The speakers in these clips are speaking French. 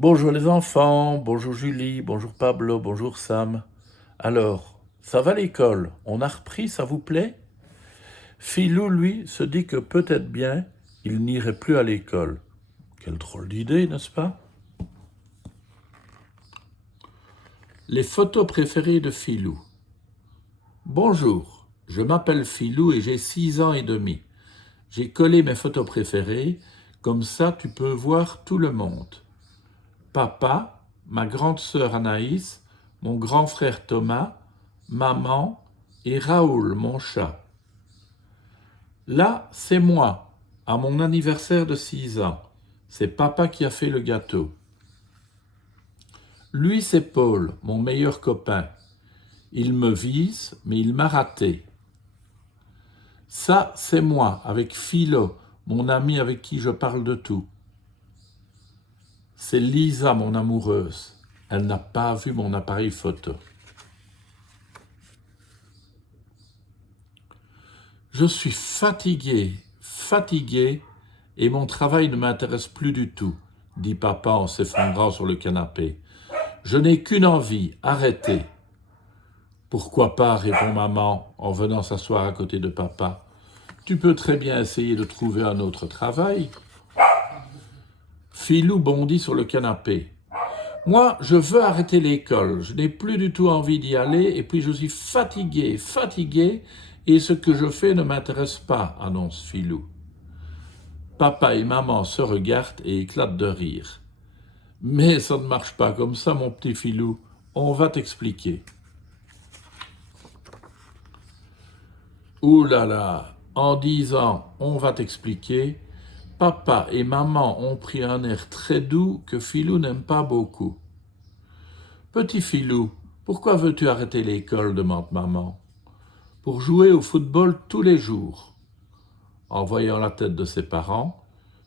Bonjour les enfants, bonjour Julie, bonjour Pablo, bonjour Sam. Alors, ça va l'école? On a repris, ça vous plaît? Philou, lui, se dit que peut-être bien il n'irait plus à l'école. Quelle drôle d'idée, n'est-ce pas? Les photos préférées de Philou. Bonjour, je m'appelle Philou et j'ai 6 ans et demi. J'ai collé mes photos préférées, comme ça tu peux voir tout le monde. Papa, ma grande sœur Anaïs, mon grand frère Thomas, maman et Raoul, mon chat. Là, c'est moi, à mon anniversaire de 6 ans. C'est papa qui a fait le gâteau. Lui, c'est Paul, mon meilleur copain. Il me vise, mais il m'a raté. Ça, c'est moi, avec Philo, mon ami avec qui je parle de tout. C'est Lisa, mon amoureuse. Elle n'a pas vu mon appareil photo. Je suis fatigué, et mon travail ne m'intéresse plus du tout, dit papa en s'effondrant sur le canapé. Je n'ai qu'une envie, arrêter. Pourquoi pas, répond maman en venant s'asseoir à côté de papa. Tu peux très bien essayer de trouver un autre travail. Philou bondit sur le canapé. Moi, je veux arrêter l'école, je n'ai plus du tout envie d'y aller, et puis je suis fatigué, et ce que je fais ne m'intéresse pas, annonce Philou. Papa et maman se regardent et éclatent de rire. Mais ça ne marche pas comme ça, mon petit Philou, on va t'expliquer. Ouh là là, en disant on va t'expliquer, papa et maman ont pris un air très doux que Philou n'aime pas beaucoup. Petit Philou, pourquoi veux-tu arrêter l'école demande maman. Pour jouer au football tous les jours. En voyant la tête de ses parents,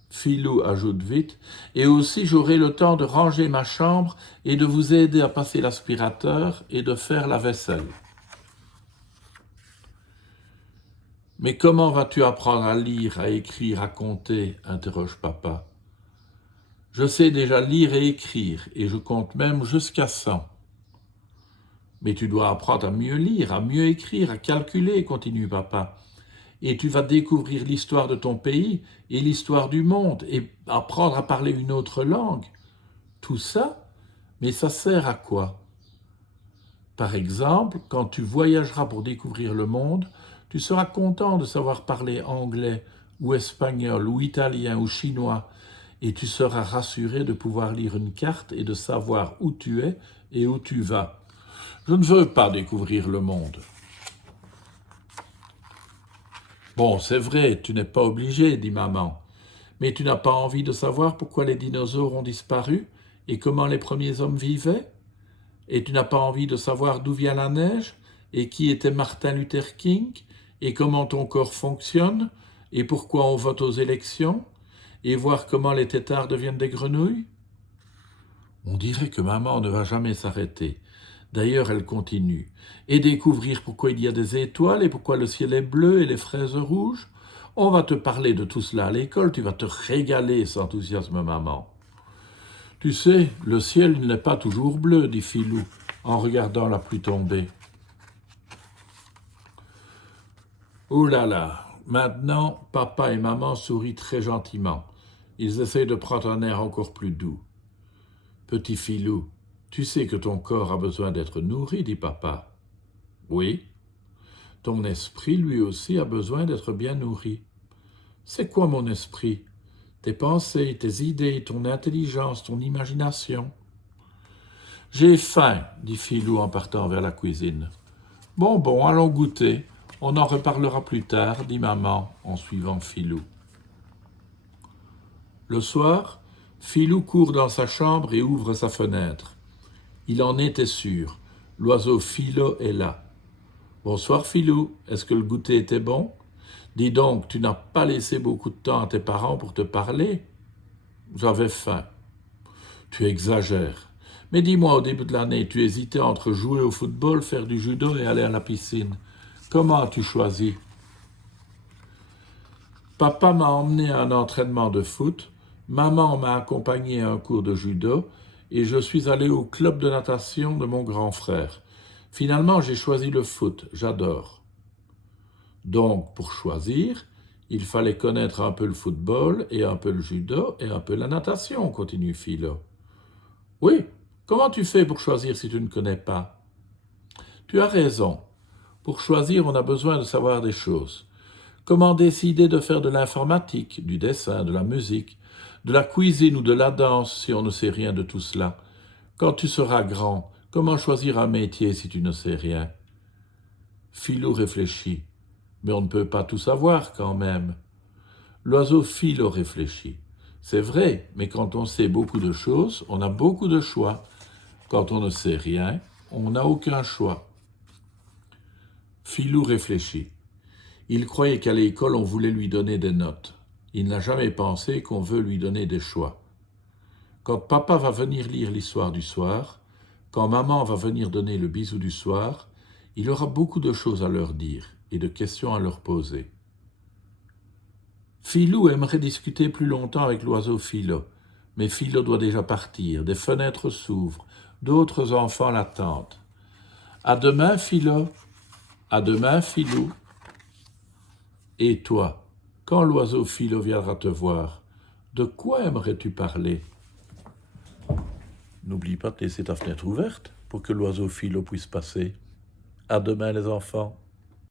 Philou ajoute vite, et aussi j'aurai le temps de ranger ma chambre et de vous aider à passer l'aspirateur et de faire la vaisselle. Mais comment vas-tu apprendre à lire, à écrire, à compter interroge papa. Je sais déjà lire et écrire, et je compte même jusqu'à 100. Mais tu dois apprendre à mieux lire, à mieux écrire, à calculer, continue papa. Et tu vas découvrir l'histoire de ton pays et l'histoire du monde et apprendre à parler une autre langue. Tout ça, mais ça sert à quoi? Par exemple, quand tu voyageras pour découvrir le monde, tu seras content de savoir parler anglais ou espagnol ou italien ou chinois et tu seras rassuré de pouvoir lire une carte et de savoir où tu es et où tu vas. Je ne veux pas découvrir le monde. Bon, c'est vrai, tu n'es pas obligé, dit maman. Mais tu n'as pas envie de savoir pourquoi les dinosaures ont disparu et comment les premiers hommes vivaient? Et tu n'as pas envie de savoir d'où vient la neige et qui était Martin Luther King et comment ton corps fonctionne et pourquoi on vote aux élections et voir comment les têtards deviennent des grenouilles? On dirait que maman ne va jamais s'arrêter. D'ailleurs, elle continue. Et découvrir pourquoi il y a des étoiles et pourquoi le ciel est bleu et les fraises rouges. On va te parler de tout cela à l'école, tu vas te régaler, s'enthousiasme maman. Tu sais, le ciel n'est pas toujours bleu, dit Philou, en regardant la pluie tomber. Oh là là, maintenant, papa et maman sourient très gentiment. Ils essayent de prendre un air encore plus doux. Petit Philou, tu sais que ton corps a besoin d'être nourri, dit papa. Oui. Ton esprit, lui aussi, a besoin d'être bien nourri. C'est quoi mon esprit? Tes pensées, tes idées, ton intelligence, ton imagination. J'ai faim, dit Philou en partant vers la cuisine. Bon, allons goûter. On en reparlera plus tard, dit maman en suivant Philou. Le soir, Philou court dans sa chambre et ouvre sa fenêtre. Il en était sûr. L'oiseau Philo est là. Bonsoir Philou, est-ce que le goûter était bon? Dis donc, tu n'as pas laissé beaucoup de temps à tes parents pour te parler? J'avais faim. Tu exagères. Mais dis-moi, au début de l'année, tu hésitais entre jouer au football, faire du judo et aller à la piscine. Comment as-tu choisi? Papa m'a emmené à un entraînement de foot, Maman m'a accompagné à un cours de judo et je suis allé au club de natation de mon grand frère. Finalement, j'ai choisi le foot, j'adore. Donc, pour choisir, il fallait connaître un peu le football et un peu le judo et un peu la natation, continue Philo. Oui, comment tu fais pour choisir si tu ne connais pas? Tu as raison. Pour choisir, on a besoin de savoir des choses. Comment décider de faire de l'informatique, du dessin, de la musique, de la cuisine ou de la danse si on ne sait rien de tout cela? Quand tu seras grand, comment choisir un métier si tu ne sais rien? Philo réfléchit. Mais on ne peut pas tout savoir quand même. L'oiseau Philo réfléchit. C'est vrai, mais quand on sait beaucoup de choses, on a beaucoup de choix. Quand on ne sait rien, on n'a aucun choix. Philou réfléchit. Il croyait qu'à l'école on voulait lui donner des notes. Il n'a jamais pensé qu'on veut lui donner des choix. Quand papa va venir lire l'histoire du soir, quand maman va venir donner le bisou du soir, il aura beaucoup de choses à leur dire et de questions à leur poser. Philou aimerait discuter plus longtemps avec l'oiseau Philo, mais Philo doit déjà partir, des fenêtres s'ouvrent, d'autres enfants l'attendent. À demain, Philo. À demain, Philou. Et toi, quand l'oiseau Philo viendra te voir, de quoi aimerais-tu parler? N'oublie pas de laisser ta fenêtre ouverte pour que l'oiseau Philo puisse passer. À demain, les enfants.